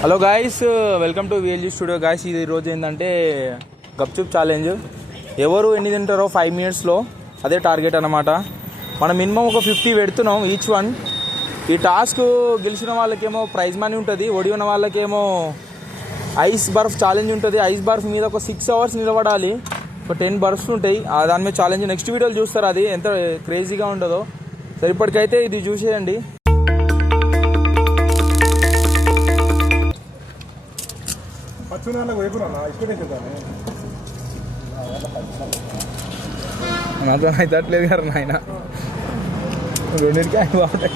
Hello guys, welcome to VLG studio guys. ఇది ఈరోజు ఏంటంటే గప్చుప్ ఛాలెంజ్. ఎవరు ఎన్ని తింటారో 5 minutesలో అదే టార్గెట్ అన్నమాట. మనం మినిమం ఒక 50 పెడుతున్నాం ఈచ్ వన్. ఈ టాస్క్ గెలిచిన వాళ్ళకేమో ప్రైజ్ మనీ ఉంటుంది, ఓడిన వాళ్ళకేమో ఐస్ బర్ఫ్ ఛాలెంజ్ ఉంటుంది. ఐస్ బర్ఫ్ మీద ఒక 6 hours నిలబడాలి. ఒక 10 బర్ఫ్స్ ఉంటాయి, దాని మీద ఛాలెంజ్. నెక్స్ట్ వీడియోలు చూస్తారు అది ఎంత క్రేజీగా ఉంటుందో. సరే, ఇప్పటికైతే ఇది చూసేయండి. నాతో అయితే అట్లేదు గారు నాయన, రెండింటికి బాగుంటాయి.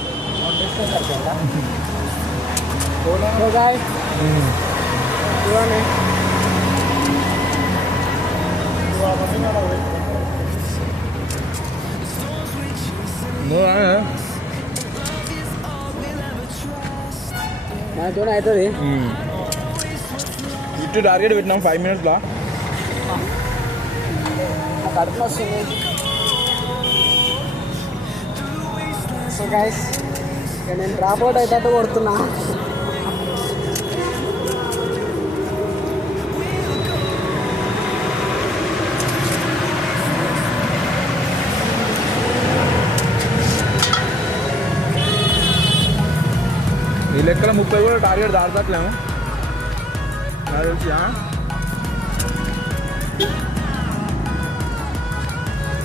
అవుతుంది ఇటు టార్గెట్ పెట్టినాం 5 minutesలో. కడుపు వస్తుంది. సో గైస్, నేను డ్రాప్ అవుట్ అయితే కొడుతున్నా. ఈ లెక్కల 30 కూడా టార్గెట్ దాటట్లేము నాకు తెలిసి.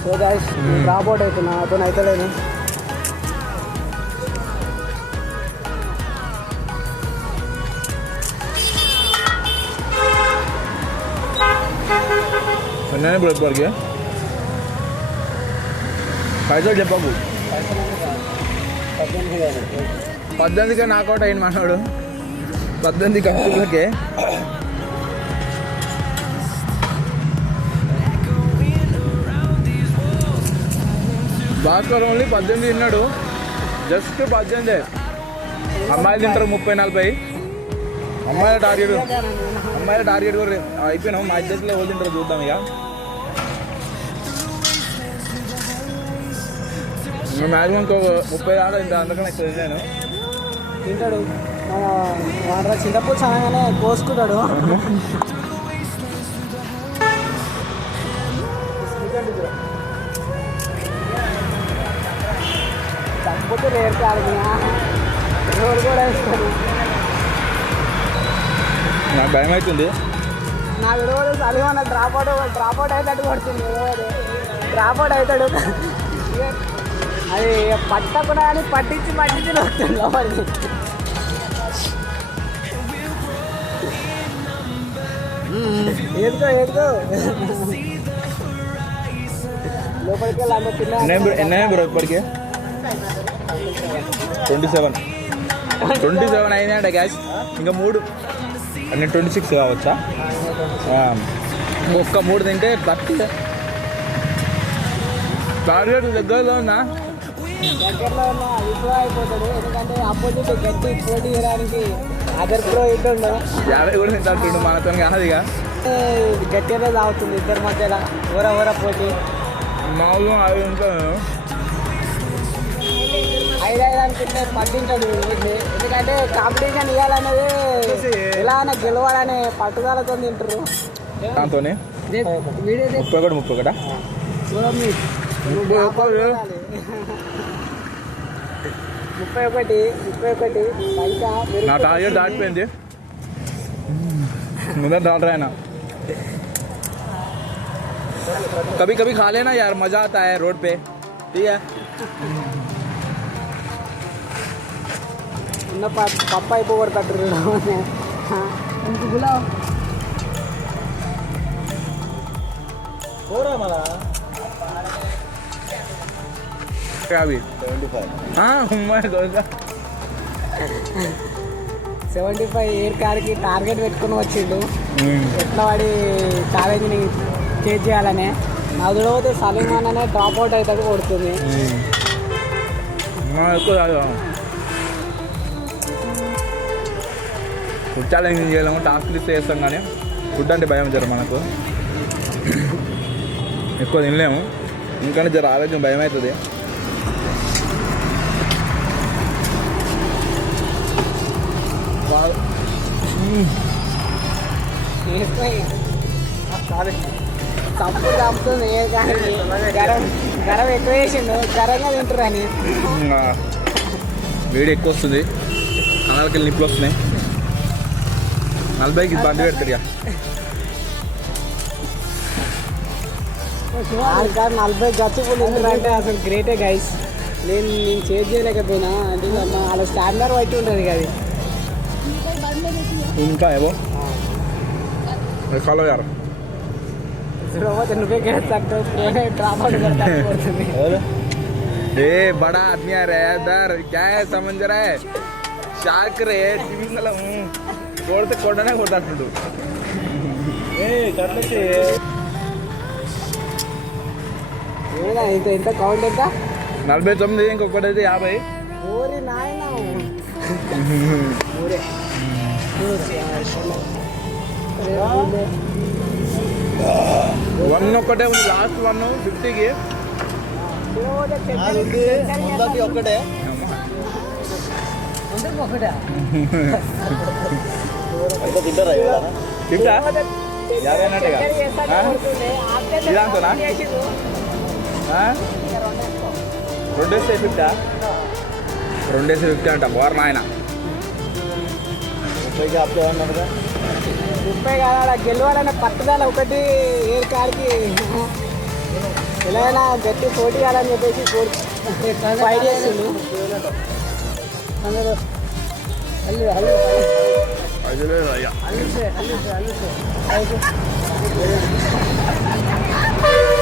సో గైస్, డ్రాప్ అవుట్ అవుతున్నా, అతను అయితే లేదు. నేను ఇప్పుడు ఎప్పటికి పైసలు చెప్పకు. 18కే నాకౌట్ అయింది మనోడు. 18 కప్పులకే. భాస్కర్ ఓన్లీ 18 తిన్నాడు, జస్ట్ 18. అమ్మాయిలు తింటారు 30-40. అమ్మాయిల టార్గెట్ కూడా అయిపోయినాం. మా ఇద్దరిలో ఎవరు తింటారు చూద్దాం. ఇక మ్యాక్సిమం 30 దాకా ఇంత, అందుకని ఎక్కువ తిన్నాను. తింటాడు మన చింతపూలు అనగానే కోసుకుంటాడు. తప్పతే రేపు ఆడుతున్నా, రోడ్డు కూడా వేస్తాడు. నాకు భయం అవుతుంది. నా విడవడు చలివన్న డ్రాప్ అవుట్ అవుతాడు కొడుతుంది. డ్రాప్ అవుట్ అవుతాడు. అది పట్టకుండా కానీ పట్టించి వస్తుంది లోపలికి. ఏదుకో లోపలికి వెళ్ళి అంత ఎన్న బ్రో ఇప్పటికే 27 అయిందంట గ్యాస్. ఇంకా 3 నేను 26 కావచ్చా? ఒక్క 3 తింటే 30. టార్గెట్ దగ్గరలో ఉన్నా, విప్రో అయిపోతాడు. ఎందుకంటే ఆపోజిట్ గట్టి పోటీ చేయడానికి అదర్ ప్రో ఇట్టుండు. 50 కూడా తింటాడు మనతో కాదు. ఇక గట్టిగానే తాగుతుంది ఇద్దరి మధ్యలో ఊర పోటీ. మామూలుగా అవి ఉంటాను 5 అనుకుంటే పట్టింటాడు. ఎందుకంటే కాంపిటీషన్ ఇవ్వాలనేది ఎలా అయినా గెలవాలనే పట్టుదలతో తింటారు. దాంతో 30 31 నా టార్గెట్ దాటిపోయింది. मुझे डाल रहा है ना, कभी खा लेना यार, मज़ा आता है रोड पे. ठीक है. పప్పు అయిపోగొడతాడు. ఇంక గులా మళ్ళా 75 ఎయిర్ కార్కి టార్గెట్ పెట్టుకుని వచ్చిండు. ఎట్లా వాడి ఛాలెంజ్ని చేజ్ చేయాలనే. నాకు పోతే సలీమాన్ అనే డ్రాప్ అవుట్ అయితే కొడుతుంది. ఫుడ్ ఛాలెంజ్ చేయలేము, టాస్క్లు ఇస్తే చేస్తాం. కానీ ఫుడ్ అంటే భయం జర మనకు, ఎక్కువ తినలేము. ఎందుకంటే జర ఆరోగ్యం భయం అవుతుంది. తప్పుడు తప్పుతుంది కానీ గరం గరం ఎక్కువ వేసిండు గరంగా తింటారని వేడి ఎక్కువ వస్తుంది కనాలకి వెళ్ళి నిప్పులు వస్తున్నాయి 40కి బండి పెడతారు ఇక 40 గచ్చిపులు తింటారంటే అసలు గ్రేటే గైస్. నేను చేంజ్ చేయలేకపోయినా అంటే వాళ్ళ స్టాండర్డ్ బట్టి ఉంటుంది కదా. ఇంకా ఏవో ఫాలో అయ్యారు నువ్వే డ్రాప్ అవుట్ కొడుతుంది. ए बड़ा आदमी आ रहा है इधर क्या है समझ रहा है शार्क रे टीवी वाला कोड़ते कोड़ने कोड़ता टुडू ए चलते ఇంత ఎంత కౌంట్ ఎంత 49 ఇంకొకటి అయితే 50 ఊరి నాయన ఊరే వన్ ఒక్కటే ఉంది లాస్ట్ 150కి ఒక్కటే ఒకటే తింటారా తింటా 50 అన్నట్టుగా ఇదంతనా 2 వేస్తే 50 2 వేస్తే 50 అంట బోర్ నాయన 30కి అప్లై అన్నారుగా 30 కాదా గెలవాలనే పట్టుదల ఒకటి ఏ కాడికి ఎలాగైనా గట్టి పోటీ కావాలని చెప్పేసి ఫైట్ చేస్తుండు అందరూ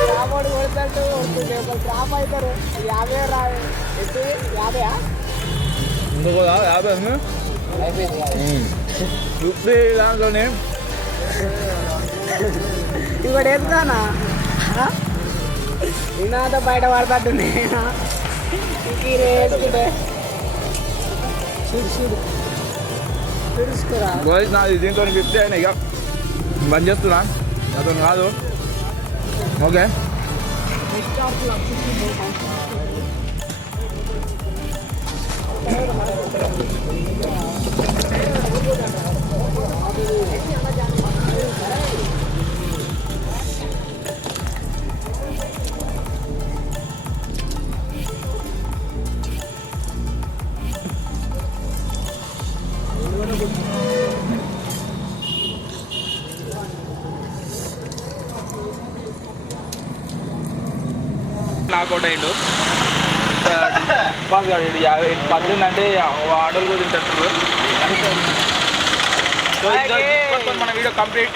డ్రాప్ కొడతాడు కొడుతుండే ఒకరు డ్రాప్ అవుతారు 50 రాదు ఎత్తు 50 ఇంకొక 50 అయిపోయింది 50 దాంట్లోనే ఇంకోటి ఎత్తుతానా నిన్న బయట పడతాడు వేసుకుంటే చూడు చూడు తెలుసుకురా బాయ్స్ నాది దీంతో 50 అయినా ఇక బంద్ చేస్తున్నా అతను కాదు ఓకే నాకౌట్ అయ్యిండు పాస్ కాడు 18 అంటే ఆటోలు కూడా తింటారు సో మన వీడియో కంప్లీట్